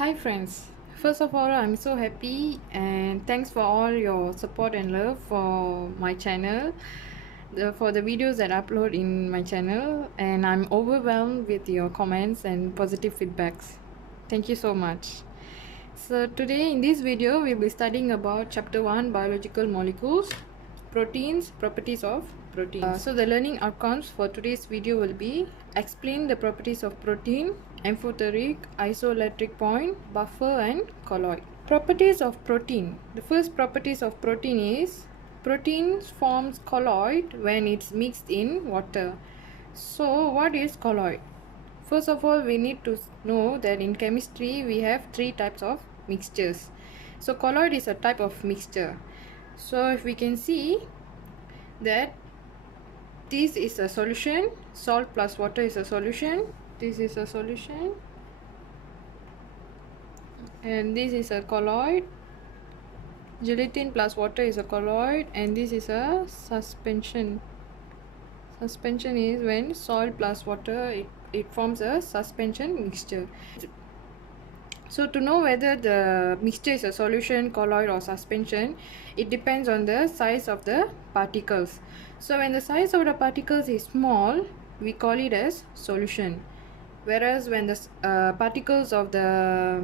Hi friends, first of all I'm so happy and thanks for all your support and love for my channel, for the videos that I upload in my channel, and I'm overwhelmed with your comments and positive feedbacks. Thank you so much. So today in this video we'll be studying about chapter 1, biological molecules, proteins, properties of proteins. So the learning outcomes for today's video will be explain the properties of protein, amphoteric, isoelectric point, buffer and colloid. Properties of protein. The first properties of protein is protein forms colloid when it's mixed in water. So what is colloid? First of all, we need to know that in chemistry we have three types of mixtures. So colloid is a type of mixture. So if we can see that this is a solution, salt plus water is a solution, this is a solution, and this is a colloid. Gelatin plus water is a colloid, and this is a suspension. Suspension is when salt plus water it forms a suspension mixture. So to know whether the mixture is a solution, colloid or suspension, it depends on the size of the particles. So when the size of the particles is small, we call it as solution. Whereas when the particles of the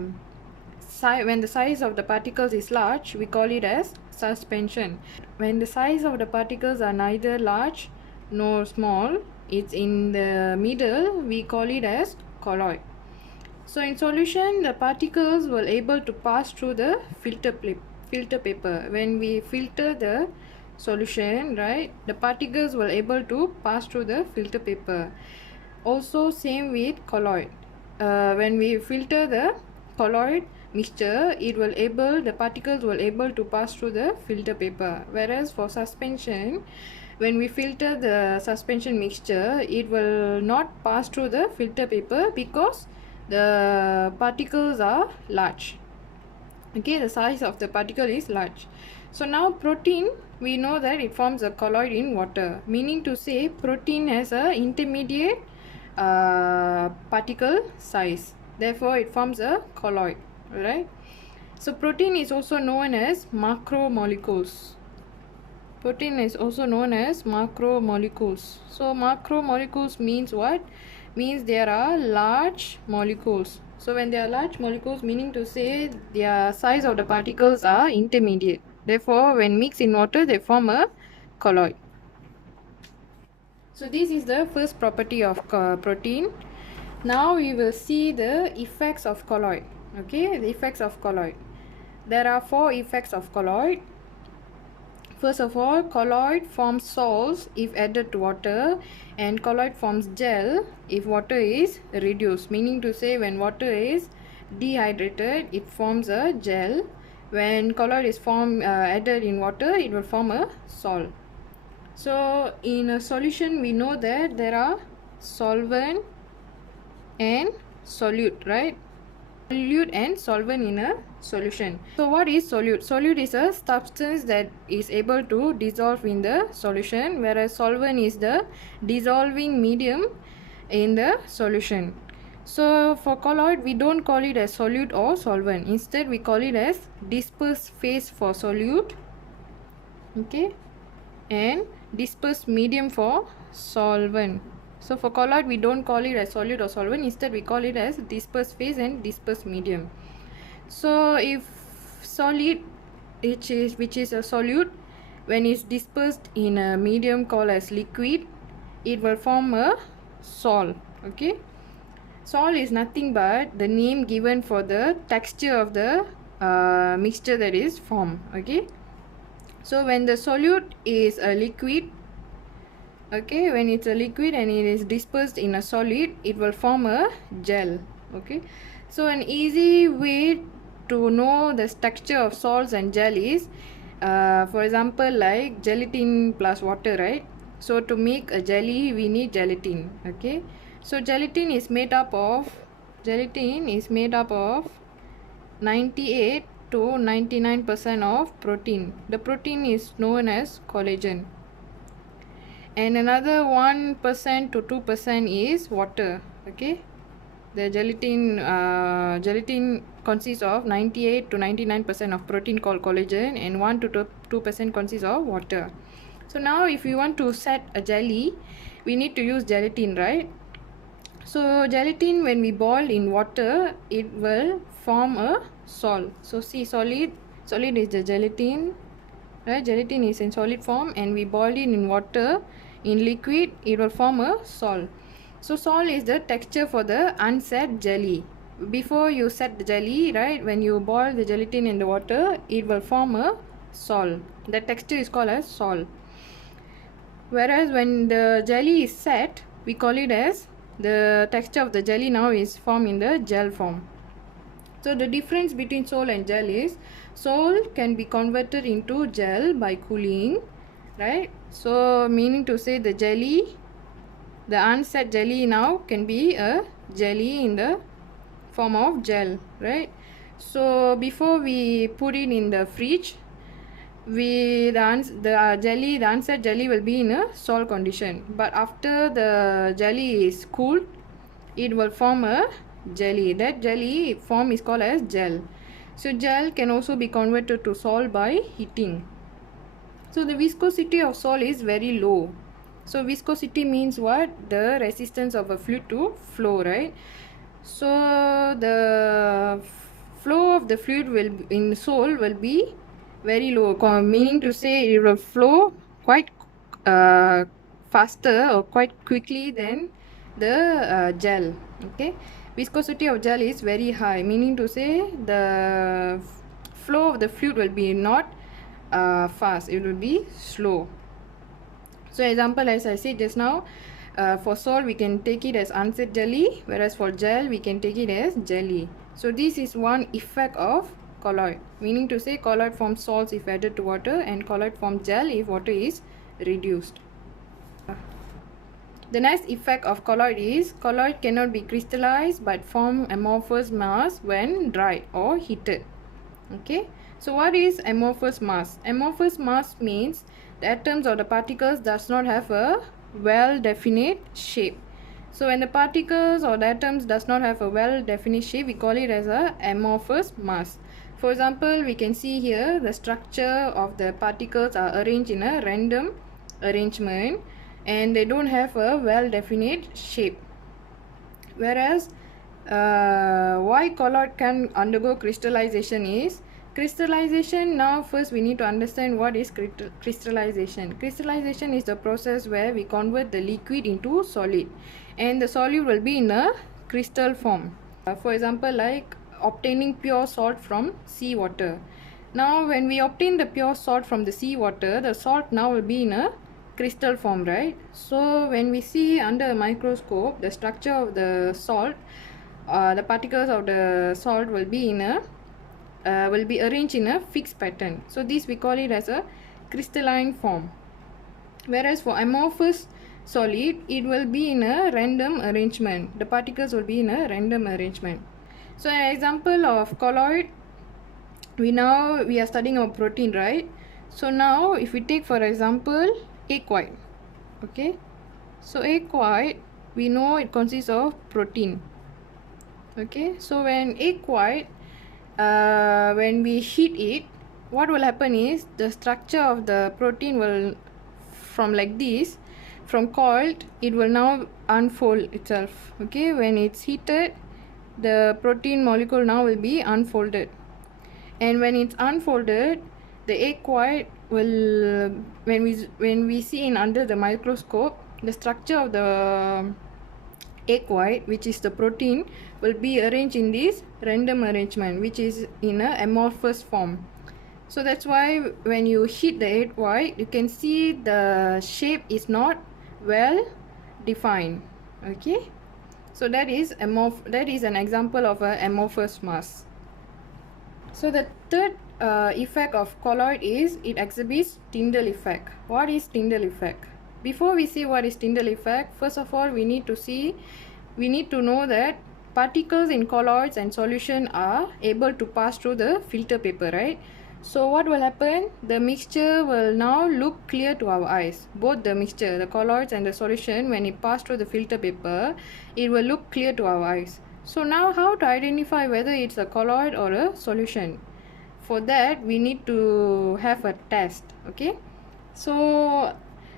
when the size of the particles is large, we call it as suspension. When the size of the particles are neither large nor small, it's in the middle, we call it as colloid. So in solution, the particles were able to pass through the filter paper. When we filter the solution, right, the particles were able to pass through the filter paper. Also same with colloid. When we filter the colloid mixture, the particles were able to pass through the filter paper. Whereas for suspension, when we filter the suspension mixture, it will not pass through the filter paper because the particles are large. Okay, the size of the particle is large. So now protein, we know that it forms a colloid in water, meaning to say protein has a intermediate particle size, therefore it forms a colloid. Alright, so protein is also known as macromolecules. Protein is also known as macromolecules. So macromolecules means what? Means there are large molecules. So when there are large molecules, meaning to say their size of the particles are intermediate. Therefore, when mixed in water, they form a colloid. So this is the first property of protein. Now we will see the effects of colloid. Okay, the effects of colloid. There are 4 effects of colloid. First of all, colloid forms salts if added to water, and colloid forms gel if water is reduced, meaning to say when water is dehydrated, it forms a gel. When colloid is added in water, it will form a salt. So in a solution, we know that there are solvent and solute, right? Solute and solvent in a solution. So what is solute? Solute is a substance that is able to dissolve in the solution, whereas solvent is the dissolving medium in the solution. So for colloid, we don't call it as solute or solvent. Instead, we call it as dispersed phase for solute, okay, and dispersed medium for solvent. So for colloid, we don't call it as solute or solvent. Instead, we call it as dispersed phase and dispersed medium. So if solid, which is a solute, when it's dispersed in a medium called as liquid, it will form a salt. Okay, salt is nothing but the name given for the texture of the mixture that is formed. Okay, so when the solute is a liquid, okay, when it's a liquid and it is dispersed in a solid, it will form a gel. Okay, so an easy way to know the texture of salts and gel is, for example, like gelatin plus water, right? So to make a jelly, we need gelatin. Okay, so gelatin is made up of 98 to 99% of protein. The protein is known as collagen, and another 1% to 2% is water. Okay, the gelatin consists of 98 to 99% of protein called collagen, and 1 to 2% consists of water. So now if we want to set a jelly, we need to use gelatin, right? So gelatin, when we boil in water, it will form a sol. So see, solid is the gelatin, right? Gelatin is in solid form, and we boil it in water. In liquid, it will form a sol. So sol is the texture for the unset jelly. Before you set the jelly, right, when you boil the gelatin in the water, it will form a sol. The texture is called as sol. Whereas when the jelly is set, we call it as, the texture of the jelly now is formed in the gel form. So the difference between sol and gel is, sol can be converted into gel by cooling, right? So meaning to say the jelly, the unset jelly now can be a jelly in the form of gel, right? So before we put it in the fridge, the unset jelly will be in a sol condition, but after the jelly is cooled, it will form a jelly. That jelly form is called as gel. So gel can also be converted to sol by heating. So the viscosity of sol is very low. So viscosity means what? The resistance of a fluid to flow, right? So the flow of the fluid will in sol will be very low, meaning to say it will flow quite faster or quite quickly than the gel. Okay, viscosity of gel is very high, meaning to say the flow of the fluid will be not fast, it will be slow. So example, as I said just now, for sol we can take it as unset jelly, whereas for gel we can take it as jelly. So this is one effect of colloid, meaning to say colloid forms salts if added to water, and colloid forms gel if water is reduced. The next effect of colloid is, colloid cannot be crystallized but form amorphous mass when dried or heated. Okay, so what is amorphous mass? Amorphous mass means the atoms or the particles does not have a well-defined shape. So when the particles or the atoms does not have a well-defined shape, we call it as a amorphous mass. For example, we can see here the structure of the particles are arranged in a random arrangement, and they don't have a well-defined shape. Whereas why colloid can undergo crystallization is, crystallization, now first we need to understand what is crystallization. Crystallization is the process where we convert the liquid into solid, and the solid will be in a crystal form. For example, like obtaining pure salt from seawater. Now when we obtain the pure salt from the seawater, the salt now will be in a crystal form, right? So when we see under a microscope, the structure of the salt, the particles of the salt will be in a will be arranged in a fixed pattern. So this we call it as a crystalline form. Whereas for amorphous solid, it will be in a random arrangement. The particles will be in a random arrangement. So an example of colloid, we are studying our protein, right? So now if we take for example egg white, okay, so egg white, we know it consists of protein. Okay, so when egg white, when we heat it, what will happen is the structure of the protein will, from like this, from coiled, it will now unfold itself. Okay, when it's heated, the protein molecule now will be unfolded, and when it's unfolded, the egg white will, when we see in under the microscope, the structure of the egg white, which is the protein, will be arranged in this random arrangement, which is in a amorphous form. So that's why when you heat the egg white, you can see the shape is not well defined. Okay, so that is an example of an amorphous mass. So the third effect of colloid is it exhibits Tyndall effect. What is Tyndall effect? Before we see what is Tyndall effect, first of all we need to know that particles in colloids and solution are able to pass through the filter paper, right? So what will happen? The mixture will now look clear to our eyes. Both the mixture, the colloids and the solution, when it passes through the filter paper, it will look clear to our eyes. So now how to identify whether it's a colloid or a solution? For that we need to have a test. Okay, so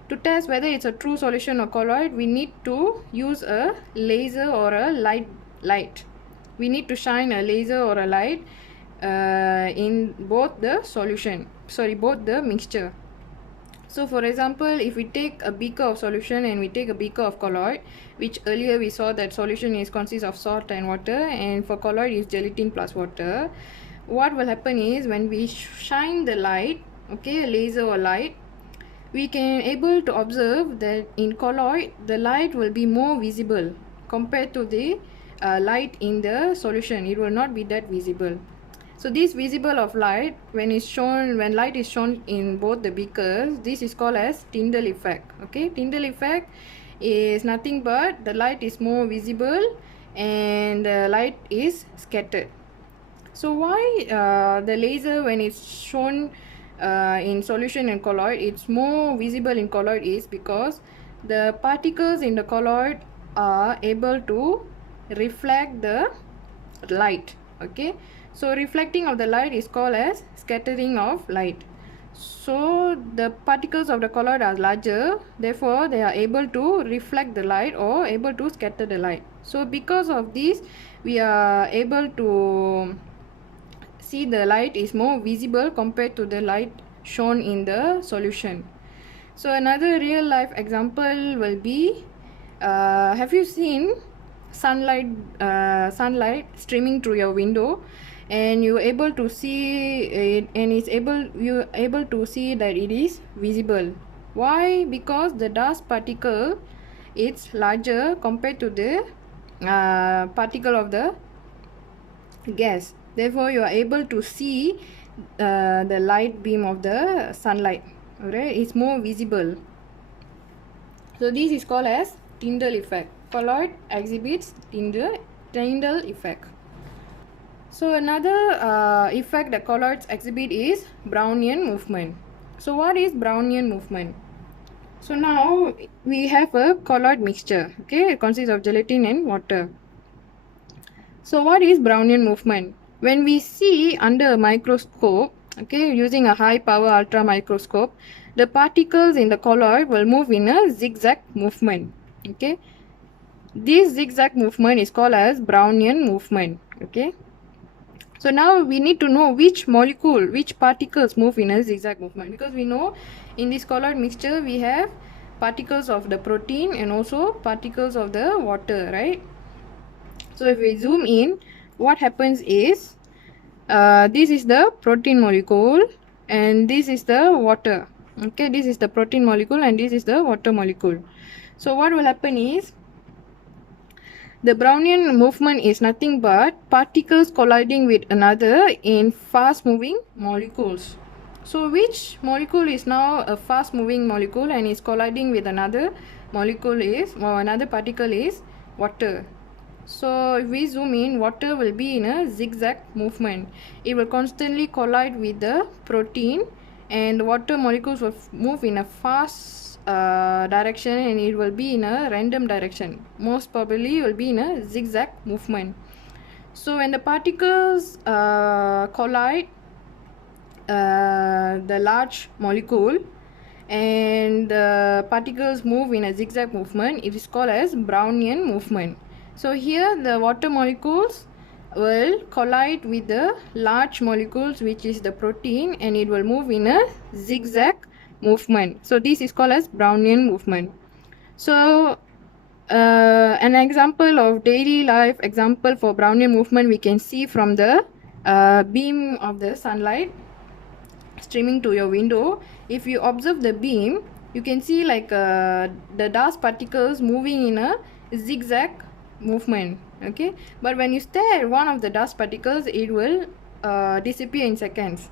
to test whether it's a true solution or colloid, we need to use a laser or a light. We need to shine a laser or a light in both the both the mixture. So for example, if we take a beaker of solution and we take a beaker of colloid, which earlier we saw that solution consists of salt and water, and for colloid is gelatin plus water, what will happen is when we shine the light, okay, laser or light, we can able to observe that in colloid the light will be more visible compared to the light in the solution. It will not be that visible. So this visible of light, when light is shown in both the beakers, this is called as Tyndall effect. Okay, Tyndall effect is nothing but the light is more visible and the light is scattered. So why the laser, when it's shown in solution and colloid, it's more visible in colloid, is because the particles in the colloid are able to reflect the light. Okay, so reflecting of the light is called as scattering of light. So the particles of the colloid are larger, therefore they are able to reflect the light or able to scatter the light. So because of this, we are able to see the light is more visible compared to the light shown in the solution. So another real life example will be, have you seen sunlight streaming through your window, and you're able to see it, and you're able to see that it is visible? Why? Because the dust particle, it's larger compared to the particle of the gas. Therefore you are able to see the light beam of the sunlight. Alright, it's more visible. So this is called as Tyndall effect. Colloid exhibits Tyndall effect. So another effect that colloids exhibit is Brownian movement. So what is Brownian movement? So now we have a colloid mixture. Okay, it consists of gelatin and water. So what is Brownian movement? When we see under a microscope, okay, using a high power ultra microscope, the particles in the colloid will move in a zigzag movement. Okay, this zigzag movement is called as Brownian movement. Okay, so now we need to know which particles move in a zigzag movement, because we know in this colloid mixture we have particles of the protein and also particles of the water, right? So if we zoom in, what happens is, this is the protein molecule and this is the water. Okay, this is the protein molecule and this is the water molecule. So what will happen is, the Brownian movement is nothing but particles colliding with another in fast moving molecules. So which molecule is now a fast moving molecule and is colliding with another molecule is, or another particle is, water. So if we zoom in, water will be in a zigzag movement. It will constantly collide with the protein and the water molecules will move in a fast direction, and it will be in a random direction. Most probably it will be in a zigzag movement. So when the particles collide the large molecule and the particles move in a zigzag movement, it is called as Brownian movement. So here the water molecules will collide with the large molecules, which is the protein, and it will move in a zigzag movement. So this is called as Brownian movement. So an example of daily life example for Brownian movement we can see from the beam of the sunlight streaming to your window. If you observe the beam, you can see like the dust particles moving in a zigzag movement. Okay, but when you stare at one of the dust particles, it will disappear in seconds.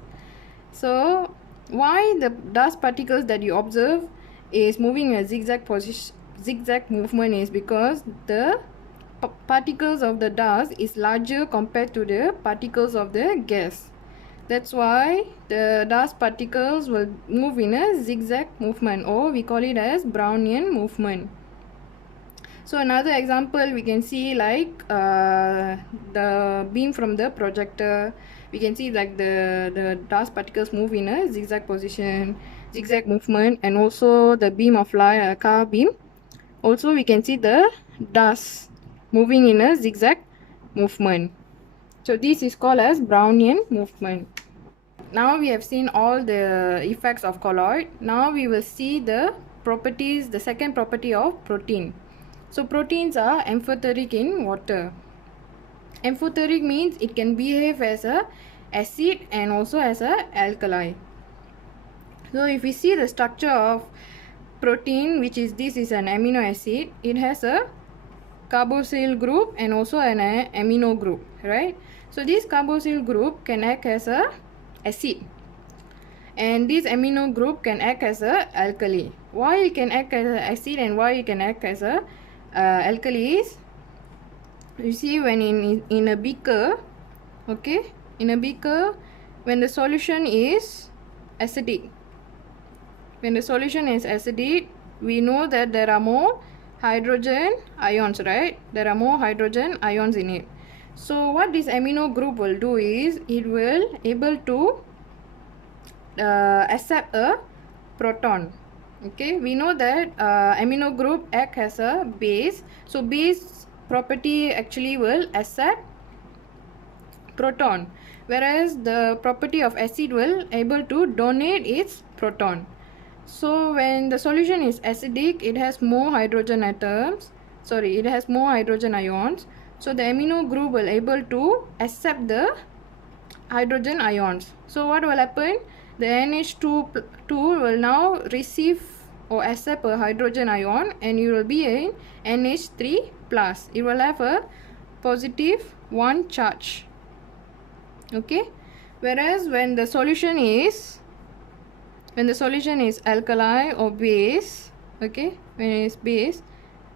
So why the dust particles that you observe is moving in a zigzag movement is because the particles of the dust is larger compared to the particles of the gas. That's why the dust particles will move in a zigzag movement, or we call it as Brownian movement. So another example we can see like the beam from the projector. We can see like the dust particles move in a zigzag position, zigzag movement, and also the beam of light, car beam. Also we can see the dust moving in a zigzag movement. So this is called as Brownian movement. Now we have seen all the effects of colloid. Now we will see the properties, the second property of protein. So proteins are amphoteric in water. Amphoteric means it can behave as a acid and also as a alkali. So if we see the structure of protein, which is this is an amino acid, it has a carboxyl group and also an amino group, right? So this carboxyl group can act as a acid, and this amino group can act as a alkali. Why it can act as an acid and why it can act as a alkali is, you see, when in a beaker, okay, in a beaker, when the solution is acidic, we know that there are more hydrogen ions, right? There are more hydrogen ions in it. So what this amino group will do is it will able to accept a proton. Okay, we know that amino group act as a base. So base property actually will accept proton, whereas the property of acid will able to donate its proton. So when the solution is acidic, it has more hydrogen atoms, sorry, it has more hydrogen ions. So the amino group will able to accept the hydrogen ions. So what will happen? The NH2 will now receive or accept a hydrogen ion, and it will be an NH3 plus. It will have a positive 1 charge. Okay, whereas when the solution is alkali or base, okay, when it's base,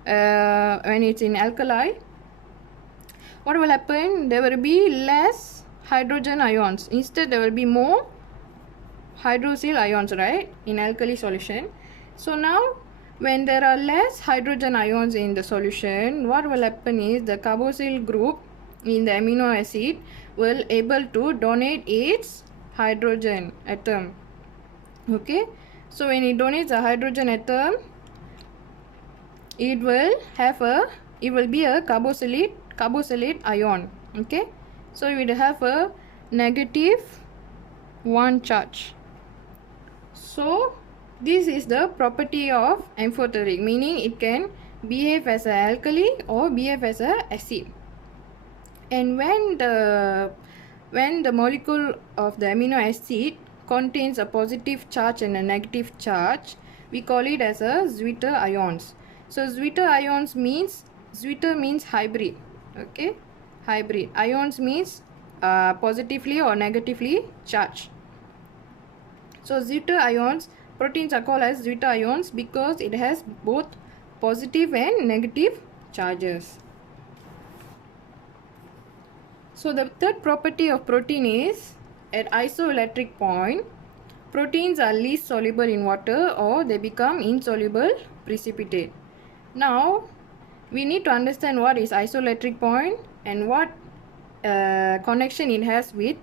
when it's in alkali, what will happen? There will be less hydrogen ions. Instead, there will be more hydroxyl ions, right, in alkali solution. So now when there are less hydrogen ions in the solution, what will happen is the carboxyl group in the amino acid will able to donate its hydrogen atom. Okay, so when it donates a hydrogen atom, it will be a carboxylate ion. Okay, so it will have a negative 1 charge. So this is the property of amphoteric, meaning it can behave as an alkali or behave as an acid. And when the molecule of the amino acid contains a positive charge and a negative charge, we call it as a Zwitter ions. So Zwitter ions means, Zwitter means hybrid. Okay, hybrid. Ions means positively or negatively charged. So Zwitter ions, proteins are called as Zwitter ions because it has both positive and negative charges. So the third property of protein is, at isoelectric point, proteins are least soluble in water or they become insoluble precipitate. Now we need to understand what is isoelectric point and what connection it has with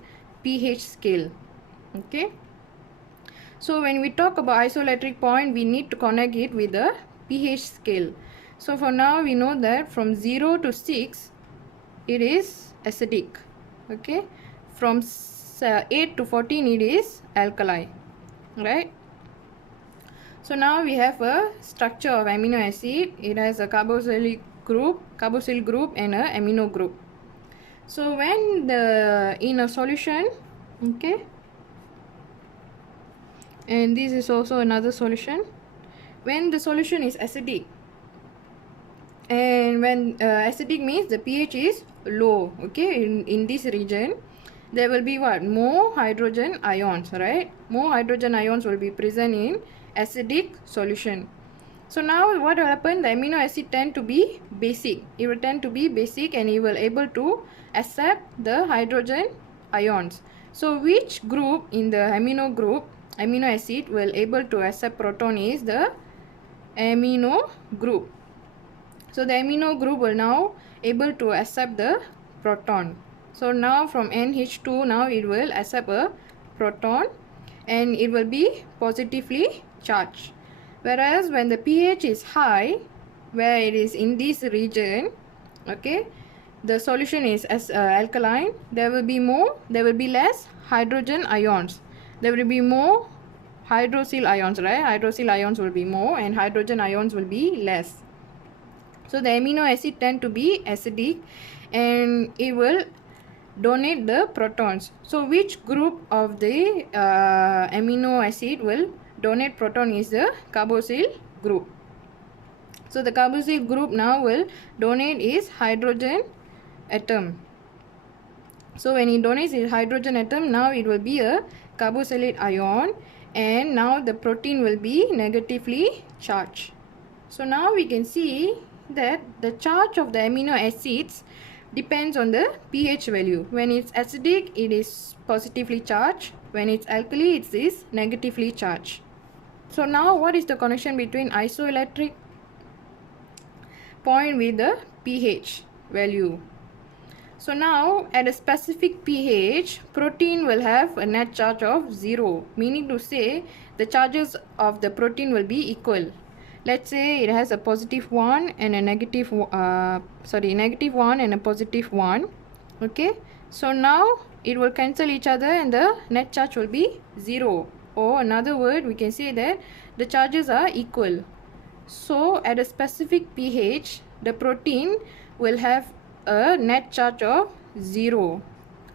pH scale. Okay, so when we talk about isoelectric point, we need to connect it with the pH scale. So for now we know that from 0 to 6 it is acidic. Okay, from 8 to 14 it is alkali, right? So now we have a structure of amino acid. It has a carboxyl group and a amino group. So when in a solution, okay, and this is also another solution, when the solution is acidic, and when acidic means the pH is low, okay, in this region, there will be what? More hydrogen ions, right? More hydrogen ions will be present in acidic solution. So now what will happen? The amino acid tend to be basic. It will tend to be basic and it will able to accept the hydrogen ions. So which group in the amino acid will able to accept proton is the amino group. So the amino group will now able to accept the proton. So now from NH2, now it will accept a proton and it will be positively charged. Whereas when the pH is high, where it is in this region, okay, the solution is as alkaline, there will be less hydrogen ions. There will be more hydroxyl ions, right? Hydroxyl ions will be more and hydrogen ions will be less. So the amino acid tend to be acidic and it will donate the protons. So which group of the amino acid will donate proton is the carboxyl group. So the carboxyl group now will donate its hydrogen atom. So when it donates its hydrogen atom, now it will be a carboxylate ion and now the protein will be negatively charged. So now we can see that the charge of the amino acids depends on the pH value. When it's acidic, it is positively charged. When it's alkali, it is negatively charged. So now what is the connection between isoelectric point with the pH value? So now at a specific pH, protein will have a net charge of 0, meaning to say the charges of the protein will be equal. Let's say it has a positive 1 and a negative 1 and a positive 1. Okay, so now it will cancel each other and the net charge will be 0. Or another word, we can say that the charges are equal. So at a specific pH, the protein will have a net charge of 0.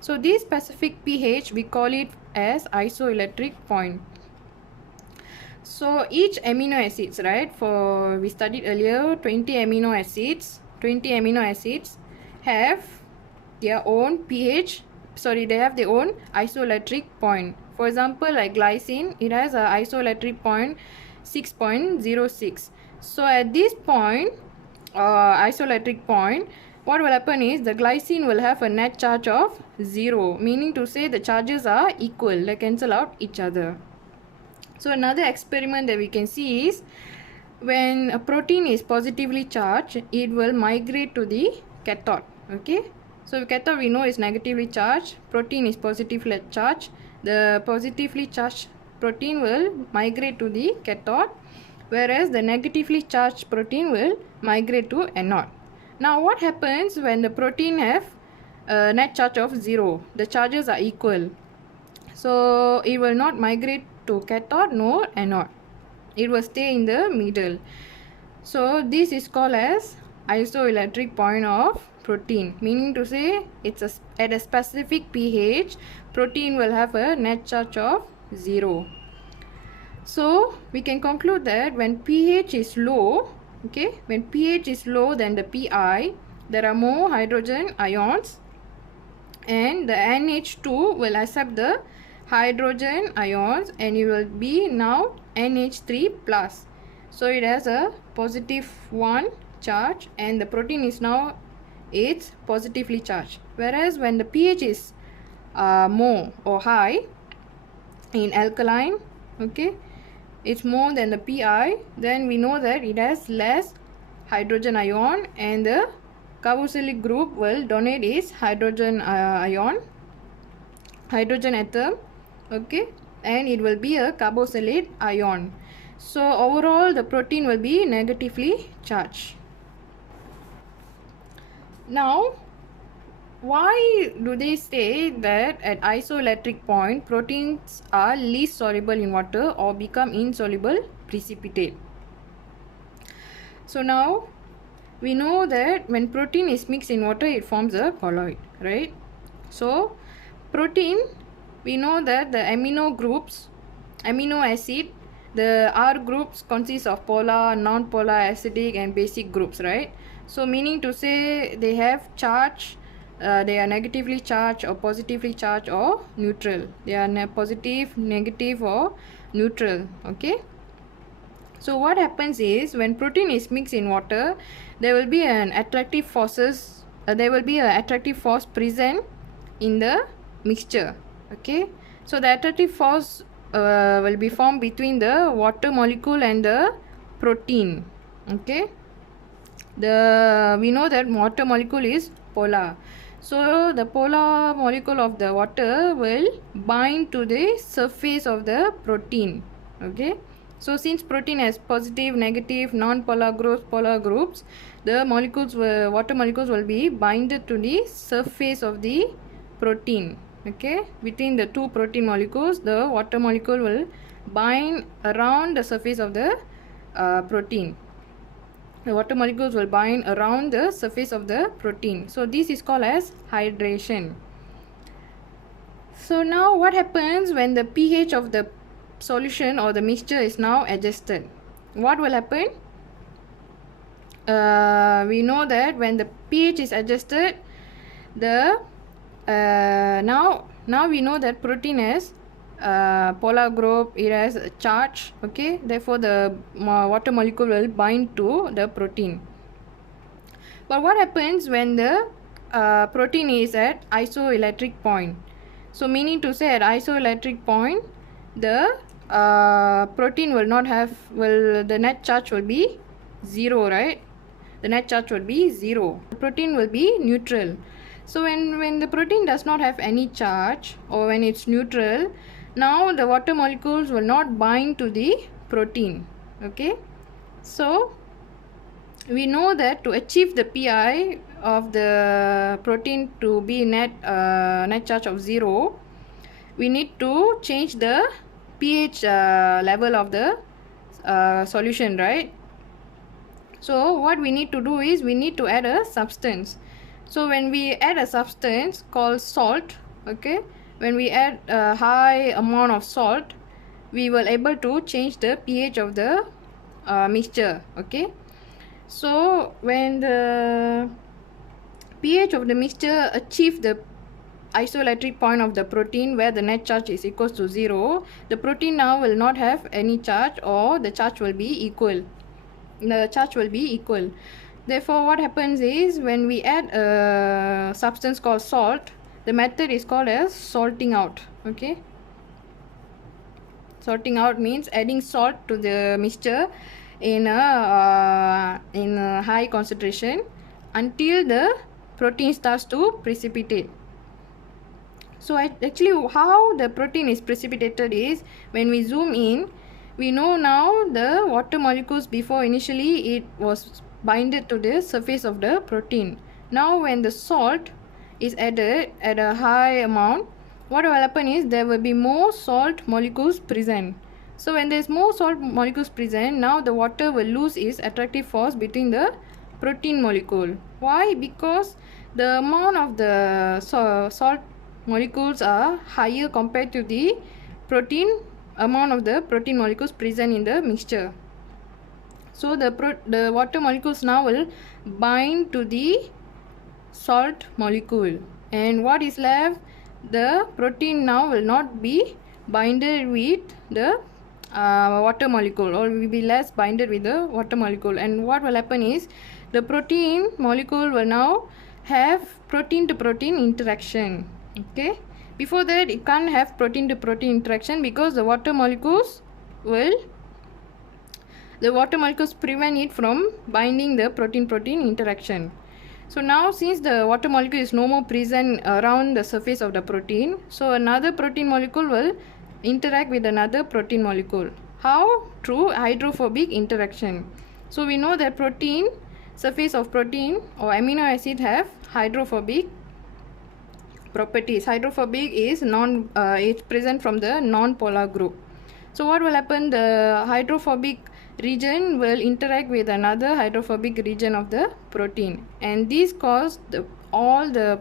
So this specific pH, we call it as isoelectric point. So each amino acids, right, for we studied earlier 20 amino acids have their own pH, they have their own isoelectric point. For example, like glycine, it has a isoelectric point 6.06. So at this point, isoelectric point, what will happen is the glycine will have a net charge of 0, meaning to say the charges are equal, they cancel out each other. So another experiment that we can see is when a protein is positively charged, it will migrate to the cathode. Okay, so cathode we know is negatively charged, protein is positively charged. The positively charged protein will migrate to the cathode, whereas the negatively charged protein will migrate to anode. Now what happens when the protein have a net charge of 0? The charges are equal. So it will not migrate to cathode nor anode. It will stay in the middle. So this is called as isoelectric point of protein, meaning to say it's at a specific pH, protein will have a net charge of 0. So we can conclude that when pH is low, okay, when pH is low than the Pi, there are more hydrogen ions and the NH2 will accept the hydrogen ions and it will be now NH3 plus. So it has a positive 1 charge and the protein is now it's positively charged. Whereas when the pH is more or high in alkaline, okay, it's more than the Pi, then we know that it has less hydrogen ion and the carboxylic group will donate its hydrogen atom, okay, and it will be a carboxylate ion. So overall the protein will be negatively charged. Now why do they say that at isoelectric point proteins are least soluble in water or become insoluble precipitate? So now we know that when protein is mixed in water, it forms a colloid, right? So protein, we know that the amino acid, the R groups consist of polar, non-polar, acidic and basic groups, right? So meaning to say they have charge, they are negatively charged or positively charged or neutral. They are positive, negative or neutral, okay? So what happens is when protein is mixed in water, there will be an attractive force present in the mixture, okay? So the attractive force will be formed between the water molecule and the protein, okay? we know that water molecule is polar. So the polar molecule of the water will bind to the surface of the protein. Okay. So since protein has positive, negative, non-polar groups, polar groups, the water molecules will be binded to the surface of the protein. Okay. Between the two protein molecules, the water molecule will bind around the surface of the protein. The water molecules will bind around the surface of the protein. So this is called as hydration. So now what happens when the pH of the solution or the mixture is now adjusted? What will happen? We know that when the pH is adjusted, now we know that protein has polar group, it has a charge. Okay, therefore the water molecule will bind to the protein. But what happens when the protein is at isoelectric point? So meaning to say, at isoelectric point, the protein will not have, the net charge will be 0, right? The net charge will be 0. The protein will be neutral. So when the protein does not have any charge, or when it's neutral, now the water molecules will not bind to the protein. Okay, so we know that to achieve the pi of the protein to be net charge of 0, we need to change the pH level of the solution, right? So what we need to do is we need to add a substance. So when we add a substance called salt, okay, when we add a high amount of salt, we will able to change the pH of the mixture. Okay, so when the pH of the mixture achieve the isoelectric point of the protein where the net charge is equals to 0, the protein now will not have any charge, or the charge will be equal. The charge will be equal. Therefore what happens is, when we add a substance called salt, the method is called as salting out. Okay, salting out means adding salt to the mixture in a high concentration until the protein starts to precipitate. So actually how the protein is precipitated is, when we zoom in, we know now the water molecules, before initially it was binded to the surface of the protein. Now when the salt is added at a high amount, what will happen is there will be more salt molecules present. So when there is more salt molecules present, now the water will lose its attractive force between the protein molecule. Why? Because the amount of the salt molecules are higher compared to the amount of the protein molecules present in the mixture. So the water molecules now will bind to the salt molecule, and what is left, the protein now will not be binded with the water molecule, or will be less binded with the water molecule. And what will happen is, the protein molecule will now have protein to protein interaction. Okay, before that it can't have protein to protein interaction, because the water molecules prevent it from binding the protein interaction. So now since the water molecule is no more present around the surface of the protein, so another protein molecule will interact with another protein molecule. How? Through hydrophobic interaction. So we know that surface of protein or amino acid have hydrophobic properties. Hydrophobic is it's present from the non-polar group. So what will happen? The hydrophobic region will interact with another hydrophobic region of the protein, and this causes all the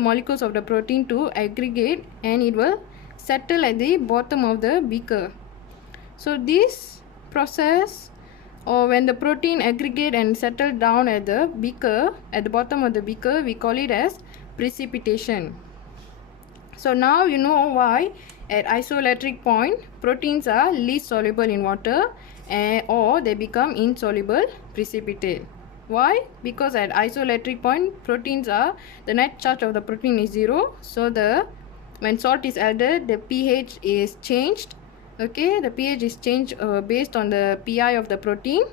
molecules of the protein to aggregate, and it will settle at the bottom of the beaker. So this process, or when the protein aggregate and settle down at the beaker, at the bottom of the beaker, we call it as precipitation. So now you know why at isoelectric point proteins are least soluble in water, or they become insoluble precipitate. Why? Because at isoelectric point the net charge of the protein is 0. So when salt is added, the pH is changed. Okay, the pH is changed based on the pi of the protein.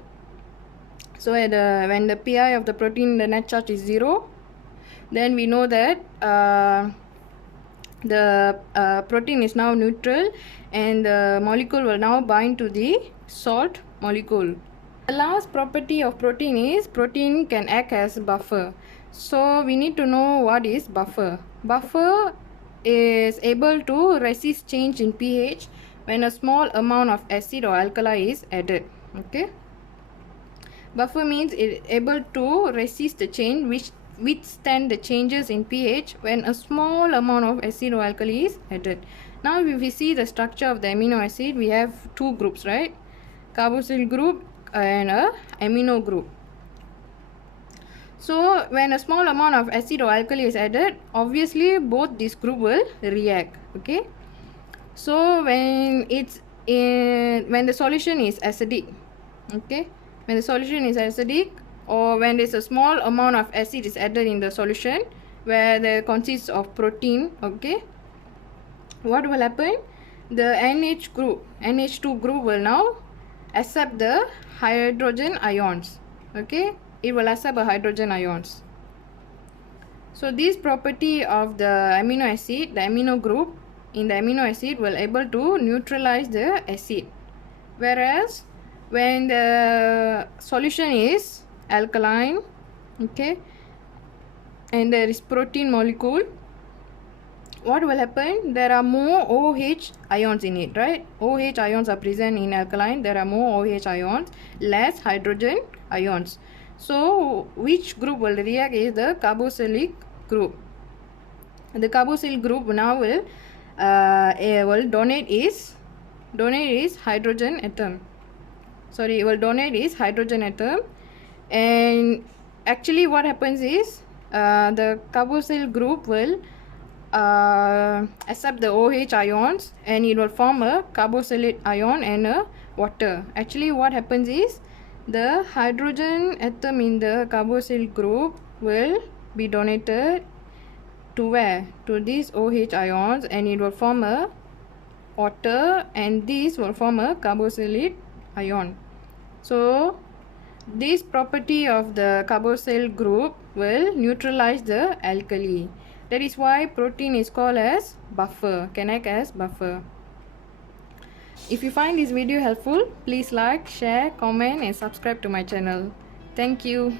So when the pi of the protein, the net charge is 0, then we know that the protein is now neutral and the molecule will now bind to the salt molecule. The last property of protein is protein can act as buffer. So we need to know what is buffer. Buffer is able to resist change in pH when a small amount of acid or alkali is added. Okay. Buffer means it is able to resist the change, which withstand the changes in pH when a small amount of acid or alkali is added. Now if we see the structure of the amino acid, we have two groups, right? Carboxyl group and a amino group. So when a small amount of acid or alkali is added, obviously both this group will react. Okay. So when the solution is acidic, okay, when the solution is acidic, or when there's a small amount of acid is added in the solution where there consists of protein, okay, what will happen? The NH2 group will now accept the hydrogen ions. Okay, it will accept the hydrogen ions. So this property of the amino acid, the amino group in the amino acid will able to neutralize the acid, whereas when the solution is alkaline, okay, and there is protein molecule, what will happen? There are more OH ions in it, right? OH ions are present in alkaline. There are more OH ions, less hydrogen ions. So which group will react is the carboxylic group. The carboxyl group now will donate is hydrogen atom. Sorry, it will donate is hydrogen atom, and actually what happens is the carboxyl group will accept the OH ions and it will form a carboxylate ion and a water. Actually what happens is the hydrogen atom in the carboxyl group will be donated to where? To these OH ions, and it will form a water, and this will form a carboxylate ion. So this property of the carboxyl group will neutralize the alkali. That is why protein is called as buffer, can act as buffer. If you find this video helpful, please like, share, comment and subscribe to my channel. Thank you.